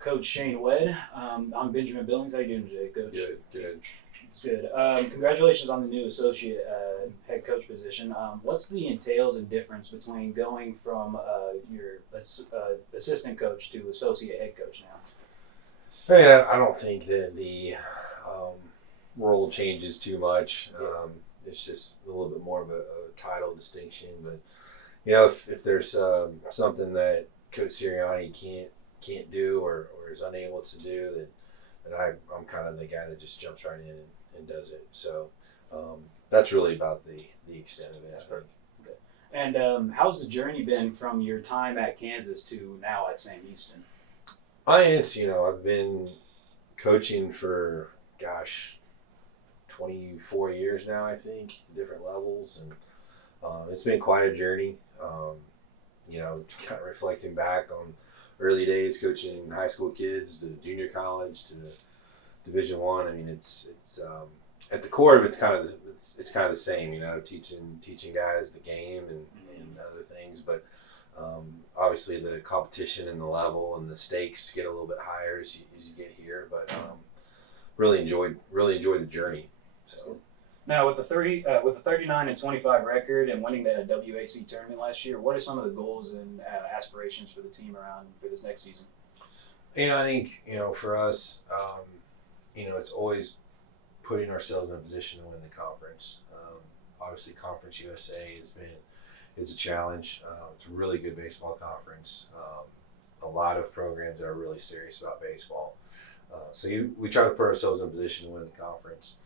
Coach Shane Wedd. I'm Benjamin Billings. How you doing today, Coach? Good. It's good. Congratulations on the new associate head coach position. What's the entails and difference between going from your assistant coach to associate head coach now? Hey, I don't think that the role changes too much. It's just a little bit more of a title distinction. But if there's something that Coach Sirianni can't do or is unable to do, then I'm kind of the guy that just jumps right in and does it. So that's really about the extent of it, I think. Okay. And how's the journey been from your time at Kansas to now at Sam Houston? I've been coaching for 24 years now, I think, different levels, and it's been quite a journey. Kind of reflecting back on early days coaching high school kids to junior college to Division I. I mean, it's at the core of it's kind of the same. Teaching guys the game and other things, but obviously the competition and the level and the stakes get a little bit higher as you get here. But really enjoyed the journey. So. Now, with the 39-25 record and winning the WAC tournament last year, what are some of the goals and aspirations for the team for this next season? I think for us, it's always putting ourselves in a position to win the conference. Obviously, Conference USA it's a challenge. It's a really good baseball conference. A lot of programs that are really serious about baseball. We try to put ourselves in a position to win the conference.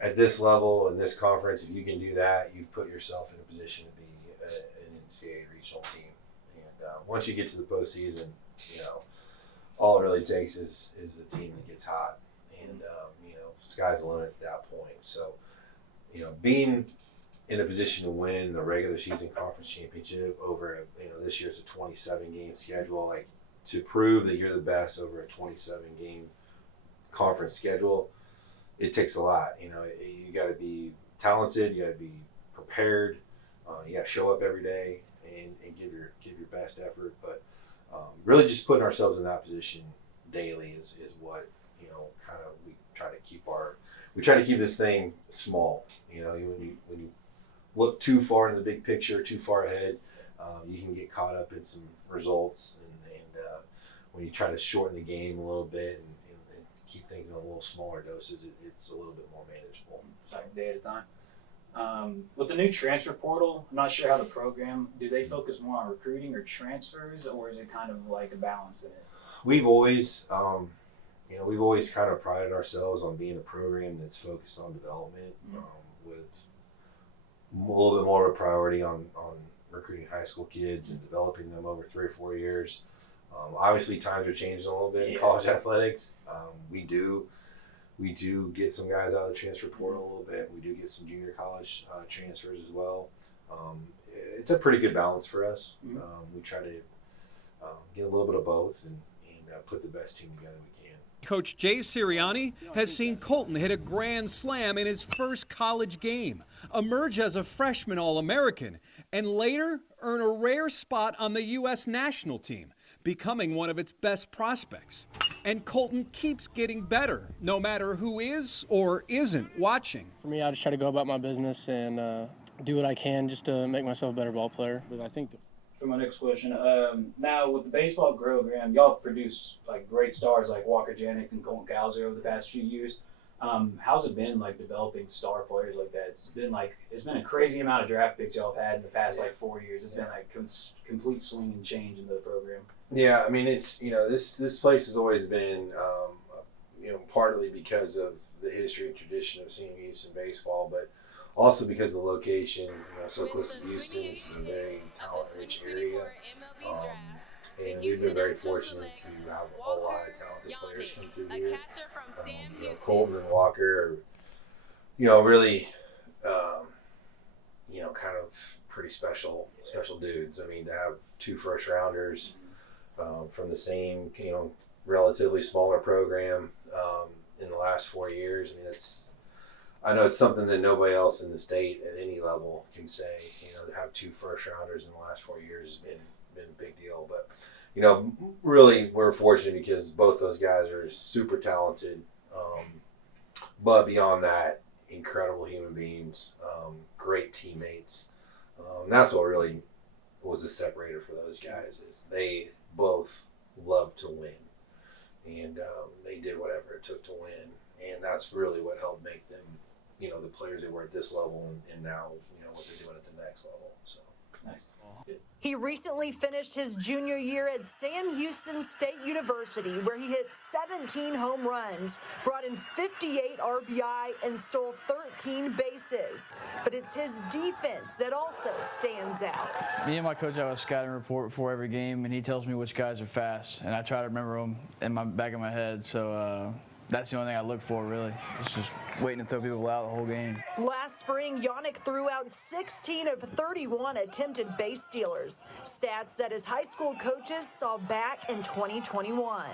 At this level, in this conference, if you can do that, you've put yourself in a position to be an NCAA regional team. And once you get to the postseason, all it really takes is the team that gets hot. And, sky's the limit at that point. So, being in a position to win the regular season conference championship over, this year it's a 27-game schedule. Like, to prove that you're the best over a 27-game conference schedule, it takes a lot. You got to be talented. You got to be prepared. You got to show up every day and give your best effort. But really, just putting ourselves in that position daily is what kind of we try to keep this thing small. When you look too far into the big picture, too far ahead, you can get caught up in some results. And when you try to shorten the game a little bit and keep things in a little smaller doses, it's a little bit more manageable. Like day at a time. With the new transfer portal, I'm not sure how the program, do they focus more on recruiting or transfers, or is it kind of like a balance in it? We've always kind of prided ourselves on being a program that's focused on development, with a little bit more of a priority on recruiting high school kids and developing them over 3 or 4 years. Obviously, times are changing a little bit in college athletics. We do get some guys out of the transfer portal a little bit. We do get some junior college transfers as well. It's a pretty good balance for us. We try to get a little bit of both and put the best team together we can. Coach Jay Sirianni has seen Colton hit a grand slam in his first college game, emerge as a freshman All-American, and later earn a rare spot on the U.S. national team, becoming one of its best prospects. And Colton keeps getting better, no matter who is or isn't watching. For me, I just try to go about my business and do what I can just to make myself a better ball player. But I think For my next question, now with the baseball program, y'all have produced like great stars like Walker Janik and Colton Cowser over the past few years. How's it been like developing star players like that? It's been a crazy amount of draft picks y'all have had in the past 4 years. It's been like complete swing and change in the program. Yeah, I mean it's this place has always been partly because of the history and tradition of Sam Houston baseball, but also because of the location, so close to Houston. This is a very talent-rich area, and we've been very fortunate to have a lot of talented players come through here. Colton and Walker are, really, kind of pretty special dudes. I mean, to have 2 first-rounders from the same, relatively smaller program in the last 4 years. I mean, I know it's something that nobody else in the state at any level can say. To have 2 first rounders in the last 4 years has been a big deal. But really we're fortunate because both those guys are super talented. But beyond that, incredible human beings, great teammates. That's what really was a separator for those guys is they both loved to win. And they did whatever it took to win. And that's really what helped make them, the players they were at this level and now, what they're doing at the next level. So Nice. He recently finished his junior year at Sam Houston State University, where he hit 17 home runs, brought in 58 RBI, and stole 13 bases. But it's his defense that also stands out. Me and my coach have a scouting report before every game, and he tells me which guys are fast, and I try to remember them in my back of my head. So that's the only thing I look for, really. It's just waiting to throw people out the whole game. Last spring, Yannick threw out 16 of 31 attempted base stealers, stats that his high school coaches saw back in 2021.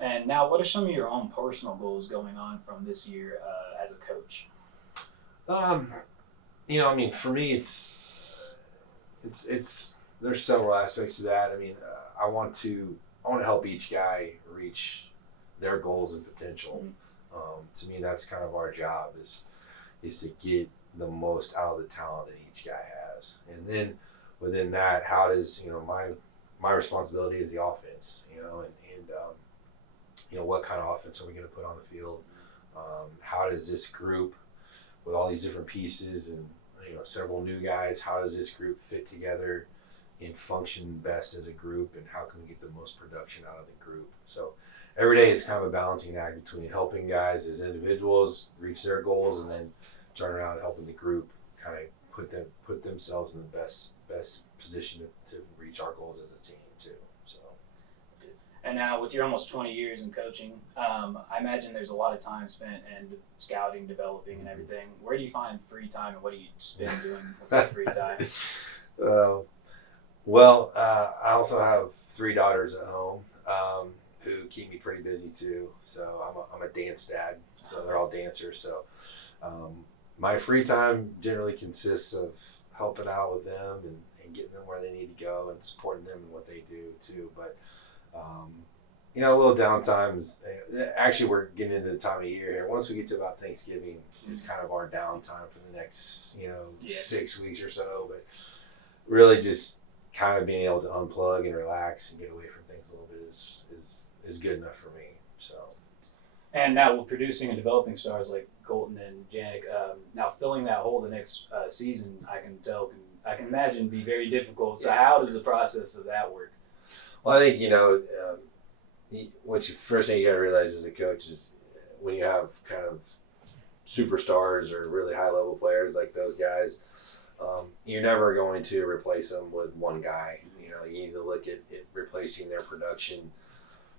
And now, what are some of your own personal goals going on from this year as a coach? For me, it's there's several aspects to that. I want to help each guy reach their goals and potential. To me, that's kind of our job is to get the most out of the talent that each guy has. And then within that, how does, my responsibility is the offense, and what kind of offense are we going to put on the field? How does this group with all these different pieces and, several new guys, how does this group fit together and function best as a group, and how can we get the most production out of the group? So every day it's kind of a balancing act between helping guys as individuals reach their goals and then turn around and helping the group kind of put themselves in the best position to reach our goals as a team too. So. And now, with your almost 20 years in coaching, I imagine there's a lot of time spent in scouting, developing, and everything. Where do you find free time, and what do you spend doing with that free time? I also have 3 daughters at home who keep me pretty busy too. So I'm a dance dad, so they're all dancers. So my free time generally consists of helping out with them and getting them where they need to go and supporting them in what they do too. But a little downtime is actually we're getting into the time of year here. Once we get to about Thanksgiving, it's kind of our downtime for the next 6 weeks or so. But really just kind of being able to unplug and relax and get away from things a little bit is good enough for me. So. And now with producing and developing stars like Colton and Janik, now filling that hole the next season, I can imagine be very difficult. So how does the process of that work? Well, I think, first thing you got to realize as a coach is when you have kind of superstars or really high level players like those guys, you're never going to replace them with one guy. You need to look at replacing their production,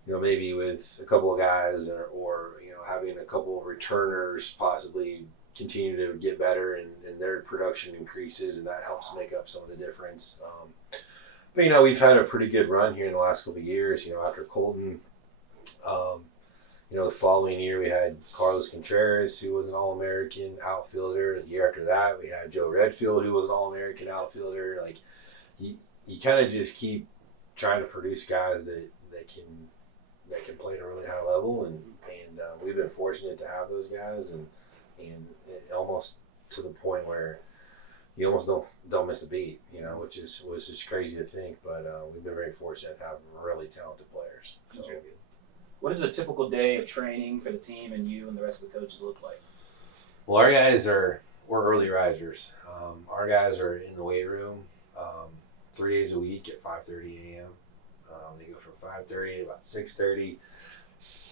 maybe with a couple of guys or having a couple of returners possibly continue to get better and their production increases, and that helps make up some of the difference. But we've had a pretty good run here in the last couple of years. After Colton, the following year we had Carlos Contreras, who was an All-American outfielder. The year after that, we had Joe Redfield, who was an All-American outfielder. Like you kind of just keep trying to produce guys that can play at a really high level, and we've been fortunate to have those guys, and it almost to the point where you almost don't miss a beat, which was just crazy to think, but we've been very fortunate to have really talented players. So. What does a typical day of training for the team and you and the rest of the coaches look like? Well, our guys we're early risers. Our guys are in the weight room 3 days a week at 5:30 a.m. They go from 5:30 to about 6:30.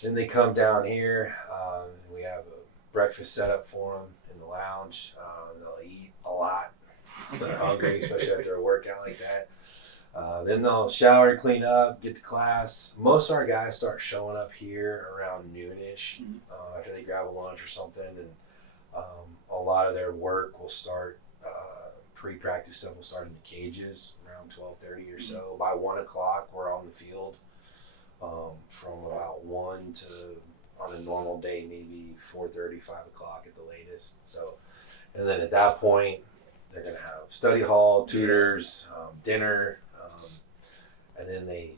Then they come down here, and we have a breakfast set up for them in the lounge. They'll eat a lot. They're hungry, especially after a workout like that. Then they'll shower, clean up, get to class. Most of our guys start showing up here around noonish after they grab a lunch or something. And a lot of their work will start, pre-practice stuff will start in the cages around 12:30 or so. By 1 o'clock, we're on the field from about 1 to, on a normal day, maybe 4:30, 5 o'clock at the latest. So, and then at that point, they're going to have study hall, tutors, dinner, and then they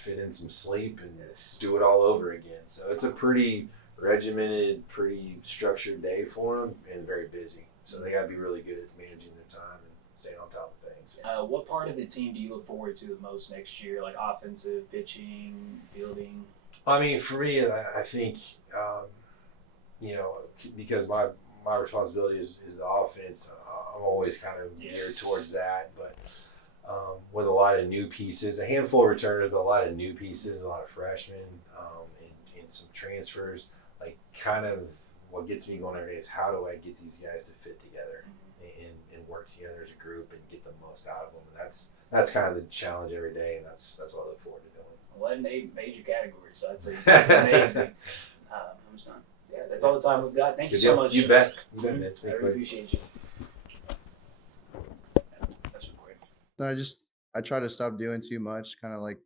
fit in some sleep, and do it all over again. So it's a pretty regimented, pretty structured day for them, and very busy. So they got to be really good at managing their time and staying on top of things. What part of the team do you look forward to the most next year? Like offensive, pitching, fielding? I mean, for me, I think, because my responsibility is the offense, I'm always kind of geared towards that. But with a lot of new pieces, a handful of returners, but a lot of new pieces, a lot of freshmen, and some transfers, like kind of what gets me going every day is how do I get these guys to fit together and work together as a group and get the most out of them. And that's kind of the challenge every day, and that's what I look forward to doing. 11 major categories, so I'd say that's amazing. I'm just not. Yeah, that's all the time we've got. Thank you so much. You bet. You bet, man. I really appreciate you. That's great. I try to stop doing too much, kind of like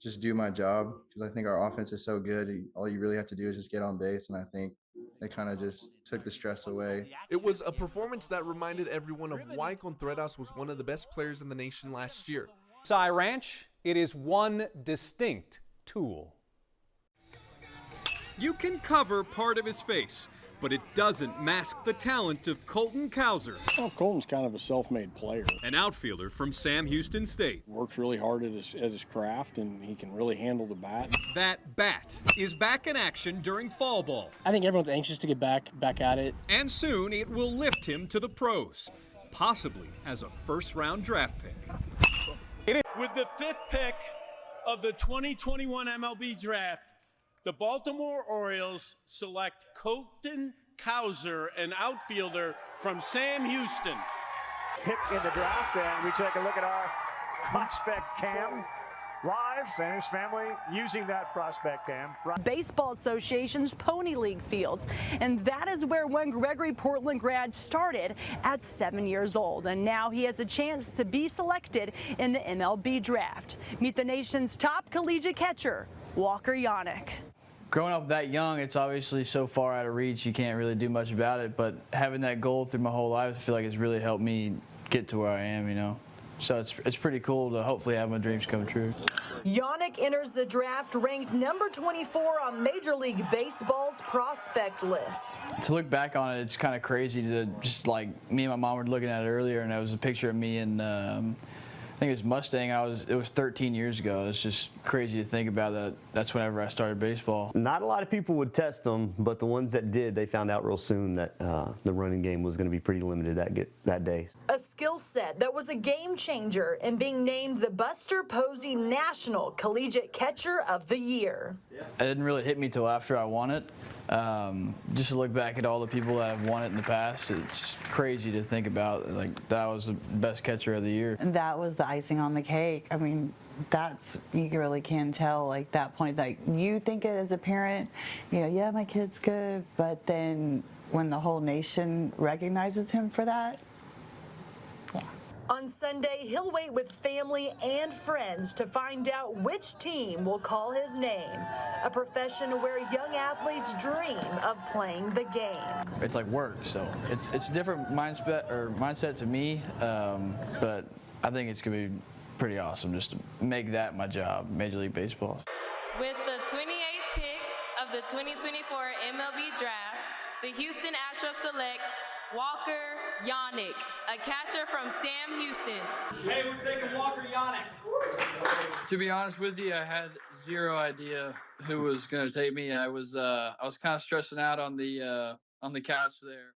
just do my job, because I think our offense is so good. All you really have to do is just get on base, and I think they kind of just took the stress away. It was a performance that reminded everyone of why Contreras was one of the best players in the nation last year. Cy Ranch, it is one distinct tool. You can cover part of his face, but it doesn't mask the talent of Colton Cowser. Well, Colton's kind of a self-made player. An outfielder from Sam Houston State. Works really hard at his craft, and he can really handle the bat. That bat is back in action during fall ball. I think everyone's anxious to get back at it. And soon it will lift him to the pros, possibly as a first-round draft pick. With the 5th pick of the 2021 MLB Draft, the Baltimore Orioles select Colton Cowser, an outfielder from Sam Houston. Pick in the draft, and we take a look at our prospect cam live, and his family using that prospect cam. Baseball Association's Pony League fields, and that is where one Gregory Portland grad started at 7 years old, and now he has a chance to be selected in the MLB Draft. Meet the nation's top collegiate catcher, Walker Yannick. Growing up that young, it's obviously so far out of reach, you can't really do much about it, but having that goal through my whole life, I feel like it's really helped me get to where I am, So it's pretty cool to hopefully have my dreams come true. Yannick enters the draft ranked number 24 on Major League Baseball's prospect list. To look back on it, it's kind of crazy to just like me and my mom were looking at it earlier, and it was a picture of me and I think it was Mustang. It was 13 years ago. It's just crazy to think about that. That's whenever I started baseball. Not a lot of people would test them, but the ones that did, they found out real soon that the running game was going to be pretty limited that day. A skill set that was a game changer in being named the Buster Posey National Collegiate Catcher of the Year. It didn't really hit me till after I won it. Just to look back at all the people that have won it in the past, it's crazy to think about. Like, that was the best catcher of the year. And that was the icing on the cake. I mean, you really can tell, like, that point, like, you think it as a parent, yeah, my kid's good, but then when the whole nation recognizes him for that, yeah. On Sunday, he'll wait with family and friends to find out which team will call his name, a profession where young athletes dream of playing the game. It's like work, so it's a different mindset to me, but I think it's going to be pretty awesome just to make that my job, Major League Baseball. With the 28th pick of the 2024 MLB Draft, the Houston Astros select Walker Yannick, a catcher from Sam Houston. Hey, we're taking Walker Yannick. To be honest with you, I had zero idea who was going to take me. I was kind of stressing out on the couch there.